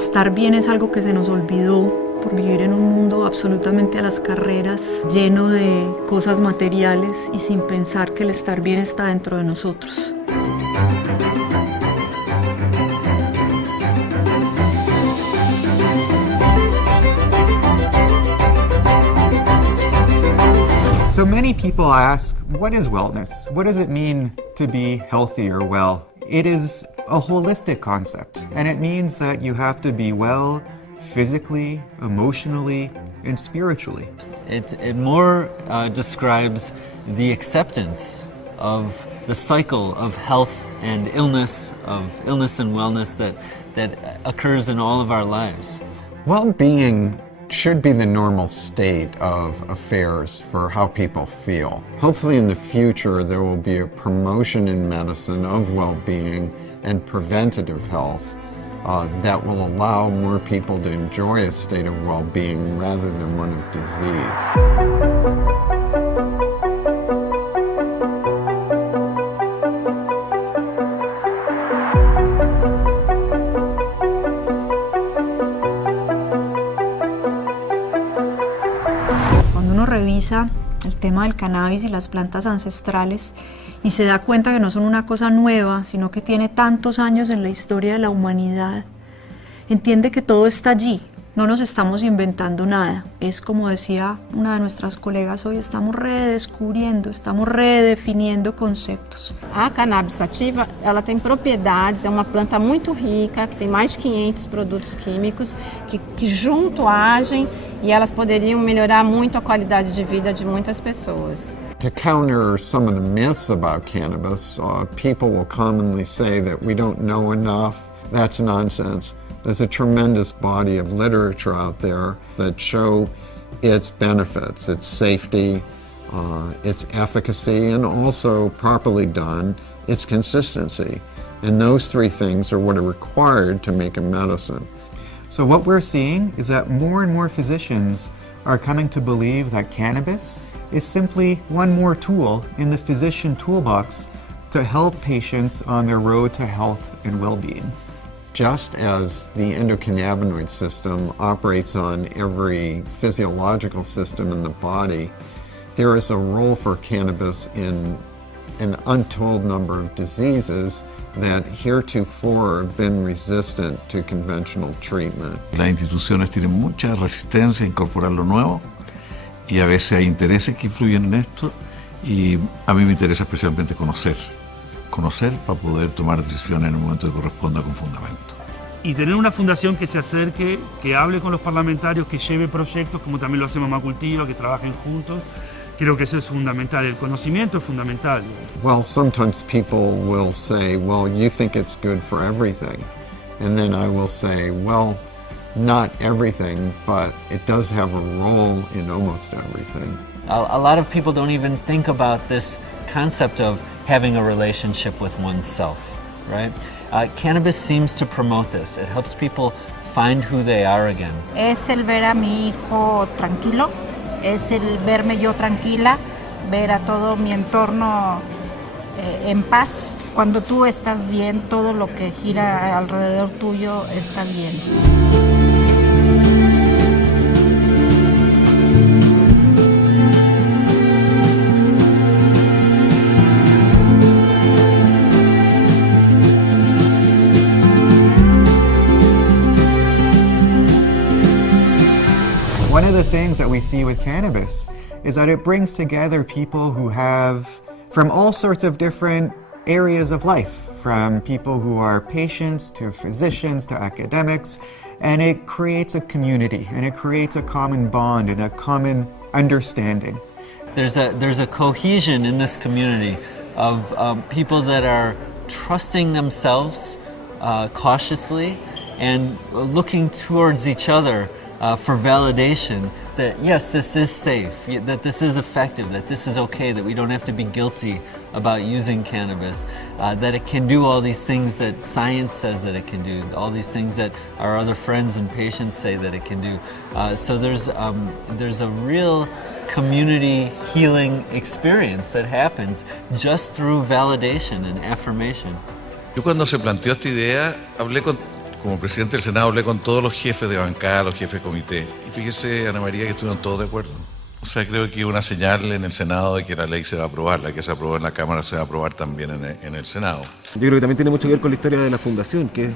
Estar bien es algo que se nos olvidó por vivir en un mundo absolutamente a las carreras, lleno de cosas materiales y sin pensar que el estar bien está dentro de nosotros. So many people ask, what is wellness? What does it mean to be healthy or well? It is a holistic concept, and it means that you have to be well physically, emotionally, and spiritually. It more describes the acceptance of the cycle of health and illness, of illness and wellness that occurs in all of our lives. Well-being should be the normal state of affairs for how people feel. Hopefully in the future there will be a promotion in medicine of well-being and preventative health that will allow more people to enjoy a state of well-being rather than one of disease. Revisa el tema del cannabis y las plantas ancestrales y se da cuenta que no son una cosa nueva, sino que tiene tantos años en la historia de la humanidad. Entiende que todo está allí, no nos estamos inventando nada. Es como decía una de nuestras colegas hoy, estamos redescubriendo, estamos redefiniendo conceptos. A cannabis sativa, ela tem propriedades, é uma planta muito rica, que tem mais de 500 produtos químicos que junto agem e elas poderiam melhorar muito a qualidade de vida de muitas pessoas. To counter some of the myths about cannabis, people will commonly say that we don't know enough. That's nonsense. There's a tremendous body of literature out there that show its benefits, its safety, its efficacy, and also, properly done, its consistency. And those three things are what are required to make a medicine. So what we're seeing is that more and more physicians are coming to believe that cannabis is simply one more tool in the physician toolbox to help patients on their road to health and well-being. Just as the endocannabinoid system operates on every physiological system in the body, there is a role for cannabis in an untold number of diseases that heretofore have been resistant to conventional treatment. Las instituciones tienen mucha resistencia a incorporar lo nuevo y a veces hay intereses que influyen en esto y a mí me interesa especialmente conocer para poder tomar decisiones en el momento que corresponda con fundamento. Y tener una fundación que se acerque, que hable con los parlamentarios, que lleve proyectos, como también lo hace Mamá Cultiva, que trabajen juntos. Creo que eso es fundamental, el conocimiento es fundamental. Well, sometimes people will say, well, you think it's good for everything. And then I will say, well, not everything, but it does have a role in almost everything. A lot of people don't even think about this concept of having a relationship with oneself, right? Cannabis seems to promote this. It helps people find who they are again. Es el ver a mi hijo tranquilo, es el verme yo tranquila, ver a todo mi entorno en paz. Cuando tú estás bien, todo lo que gira alrededor tuyo está bien. One of the things that we see with cannabis is that it brings together people who have, from all sorts of different areas of life, from people who are patients to physicians to academics, and it creates a community and it creates a common bond and a common understanding. There's a cohesion in this community of people that are trusting themselves cautiously and looking towards each other for validation that yes, this is safe, that this is effective, that this is okay, that we don't have to be guilty about using cannabis, that it can do all these things that science says that it can do, all these things that our other friends and patients say that it can do. So there's a real community healing experience that happens just through validation and affirmation. Yo cuando se planteó esta idea hablé Como presidente del Senado hablé con todos los jefes de bancada, los jefes de comité. Y fíjese, Ana María, que estuvieron todos de acuerdo. O sea, creo que una señal en el Senado de que la ley se va a aprobar, la que se aprobó en la Cámara se va a aprobar también en el Senado. Yo creo que también tiene mucho que ver con la historia de la Fundación, que es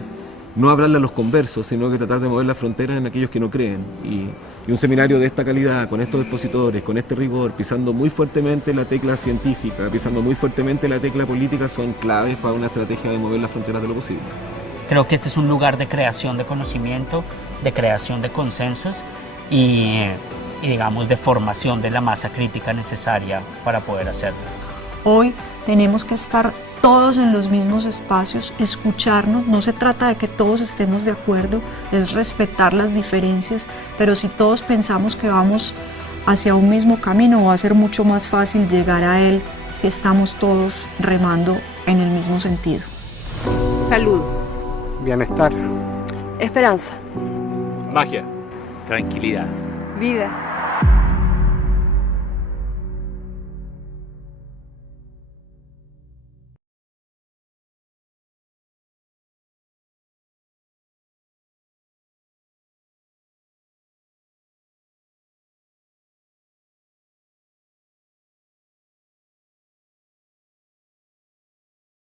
no hablarle a los conversos, sino que tratar de mover la frontera en aquellos que no creen. Y un seminario de esta calidad, con estos expositores, con este rigor, pisando muy fuertemente la tecla científica, pisando muy fuertemente la tecla política, son claves para una estrategia de mover las fronteras de lo posible. Creo que este es un lugar de creación de conocimiento, de creación de consensos y digamos, de formación de la masa crítica necesaria para poder hacerlo. Hoy tenemos que estar todos en los mismos espacios, escucharnos. No se trata de que todos estemos de acuerdo, es respetar las diferencias, pero si todos pensamos que vamos hacia un mismo camino, va a ser mucho más fácil llegar a él si estamos todos remando en el mismo sentido. Salud. Bienestar. Esperanza. Magia. Tranquilidad. Vida.